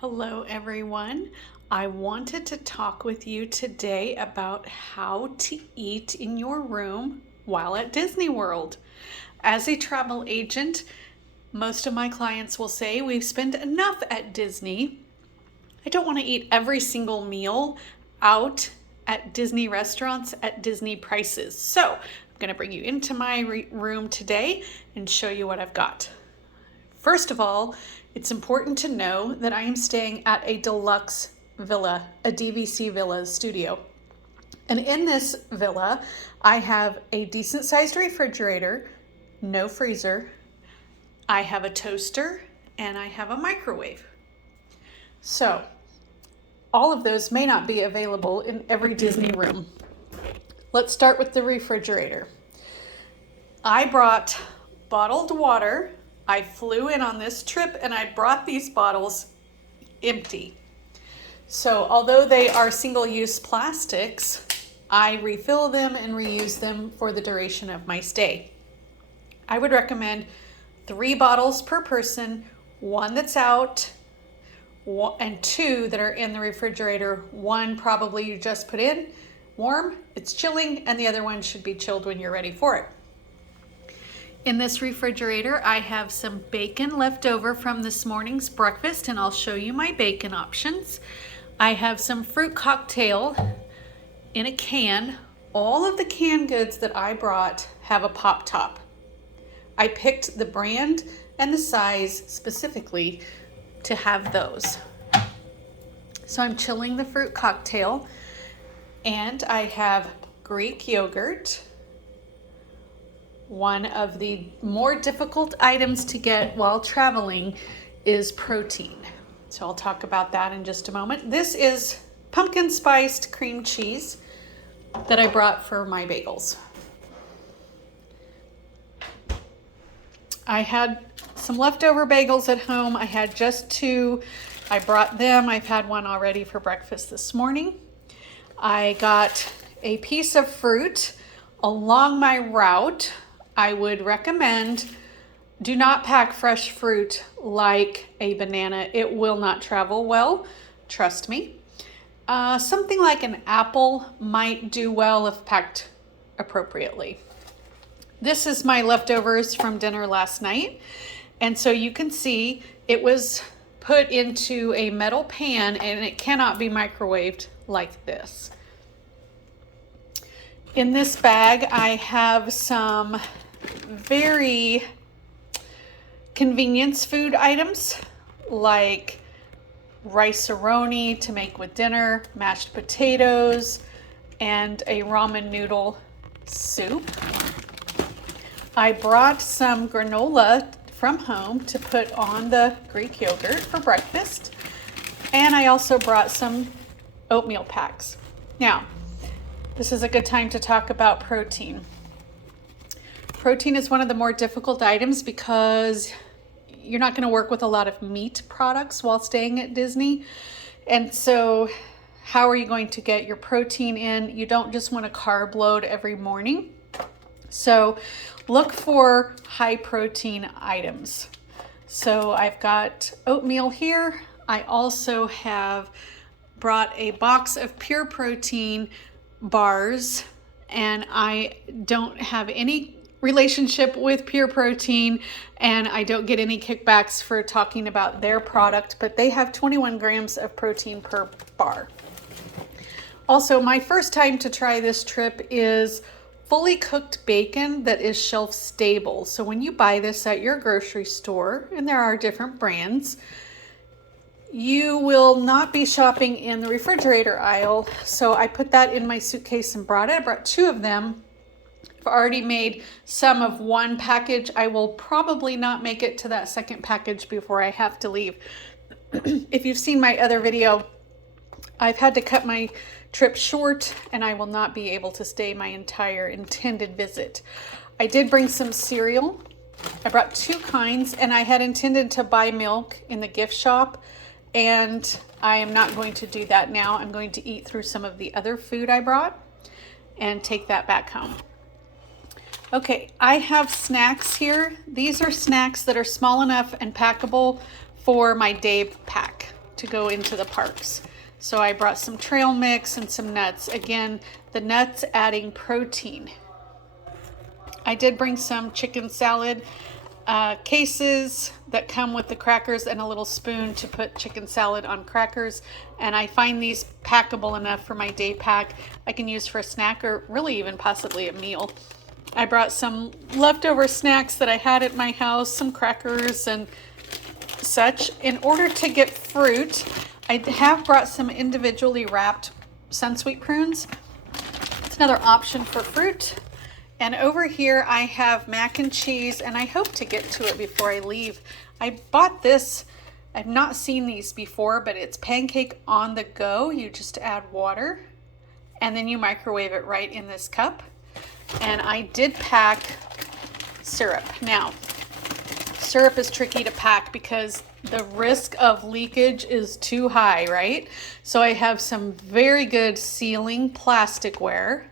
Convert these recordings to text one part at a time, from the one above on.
Hello everyone. I wanted to talk with you today about how to eat in your room while at Disney World. As a travel agent, most of my clients will say we've spent enough at Disney. I don't want to eat every single meal out at Disney restaurants at Disney prices. So I'm going to bring you into my room today and show you what I've got. First of all, it's important to know that I am staying at a deluxe villa, a DVC Villa studio. And in this villa, I have a decent sized refrigerator, no freezer. I have a toaster and I have a microwave. So all of those may not be available in every Disney room. Let's start with the refrigerator. I brought bottled water. I flew in on this trip and I brought these bottles empty. So although they are single-use plastics, I refill them and reuse them for the duration of my stay. I would recommend 3 bottles per person, 1 that's out and 2 that are in the refrigerator. 1 probably you just put in warm, it's chilling, and the other one should be chilled when you're ready for it. In this refrigerator, I have some bacon left over from this morning's breakfast, and I'll show you my bacon options. I have some fruit cocktail in a can. All of the canned goods that I brought have a pop top. I picked the brand and the size specifically to have those. So I'm chilling the fruit cocktail, and I have Greek yogurt. One of the more difficult items to get while traveling is protein. So I'll talk about that in just a moment. This is pumpkin spiced cream cheese that I brought for my bagels. I had some leftover bagels at home. I had just 2. I brought them. I've had one already for breakfast this morning. I got a piece of fruit along my route. I would recommend do not pack fresh fruit like a banana. It will not travel well, trust me. Something like an apple might do well if packed appropriately. This is my leftovers from dinner last night. And so you can see it was put into a metal pan and it cannot be microwaved like this. In this bag, I have some very convenience food items like rice-a-roni to make with dinner, mashed potatoes, and a ramen noodle soup. I brought some granola from home to put on the Greek yogurt for breakfast, and I also brought some oatmeal packs. Now, this is a good time to talk about protein. Protein is one of the more difficult items because you're not going to work with a lot of meat products while staying at Disney. And so how are you going to get your protein in? You don't just want to carb load every morning. So look for high protein items. So I've got oatmeal here. I also have brought a box of pure protein bars, and I don't have any relationship with Pure Protein, and I don't get any kickbacks for talking about their product, but they have 21 grams of protein per bar. Also, my first time to try this trip is fully cooked bacon that is shelf stable. So when you buy this at your grocery store, and there are different brands, you will not be shopping in the refrigerator aisle. So I put that in my suitcase and brought it. I brought 2 of them. I've already made some of 1 package. I will probably not make it to that second package before I have to leave. If you've seen my other video, I've had to cut my trip short and I will not be able to stay my entire intended visit. I did bring some cereal. I brought 2 kinds, and I had intended to buy milk in the gift shop, and I am not going to do that now. I'm going to eat through some of the other food I brought and take that back home. Okay, I have snacks here. These are snacks that are small enough and packable for my day pack. to go into the parks. So I brought some trail mix and some nuts. Again, the nuts adding protein. I did bring some chicken salad cases that come with the crackers and a little spoon to put chicken salad on crackers. And I find these packable enough for my day pack. I can use for a snack or really even possibly a meal. I brought some leftover snacks that I had at my house, some crackers and such. In order to get fruit, I have brought some individually wrapped Sunsweet prunes. It's another option for fruit. And over here I have mac and cheese, and I hope to get to it before I leave. I bought this. I've not seen these before, but it's pancake on the go. You just add water and then you microwave it right in this cup. And I did pack syrup. Now, syrup is tricky to pack because the risk of leakage is too high, right? So I have some very good sealing plasticware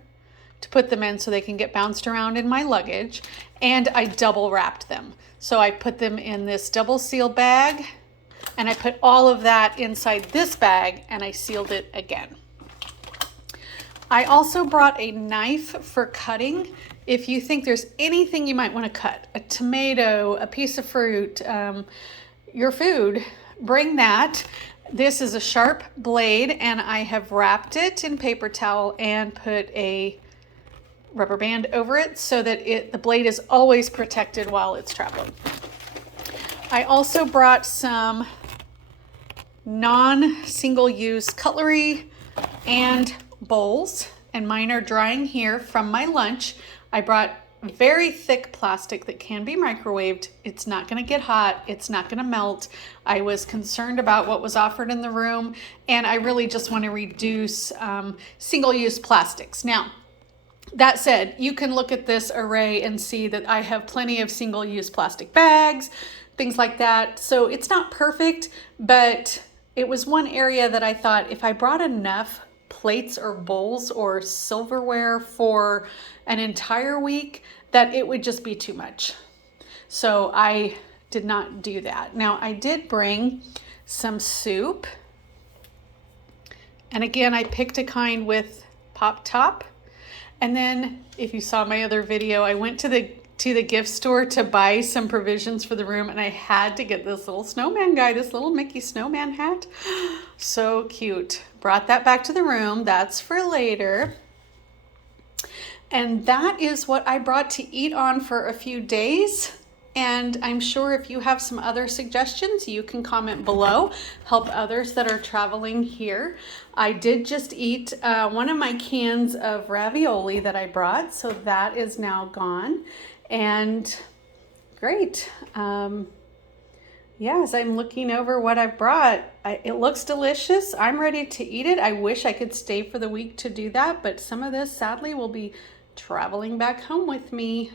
to put them in so they can get bounced around in my luggage, and I double wrapped them. So I put them in this double seal bag, and I put all of that inside this bag, and I sealed it again. I also brought a knife for cutting. If you think there's anything you might want to cut, a tomato, a piece of fruit, your food, bring that. This is a sharp blade, and I have wrapped it in paper towel and put a rubber band over it so that the blade is always protected while it's traveling. I also brought some non-single-use cutlery and bowls, and mine are drying here from my lunch. I brought very thick plastic that can be microwaved. It's not going to get hot. It's not going to melt. I was concerned about what was offered in the room, and I really just want to reduce single-use plastics. Now, that said, you can look at this array and see that I have plenty of single-use plastic bags, things like that. So it's not perfect, but it was one area that I thought if I brought enough plates or bowls or silverware for an entire week, that it would just be too much. So I did not do that. Now, I did bring some soup. And again, I picked a kind with pop top. And then if you saw my other video, I went to the gift store to buy some provisions for the room, and I had to get this little snowman guy, this little Mickey snowman hat. So cute. Brought that back to the room. That's for later. And that is what I brought to eat on for a few days. And I'm sure if you have some other suggestions, you can comment below, help others that are traveling here. I did just eat one of my cans of ravioli that I brought, so that is now gone. And great. Yeah, as I'm looking over what I've brought, it looks delicious. I'm ready to eat it. I wish I could stay for the week to do that, but some of this sadly will be traveling back home with me.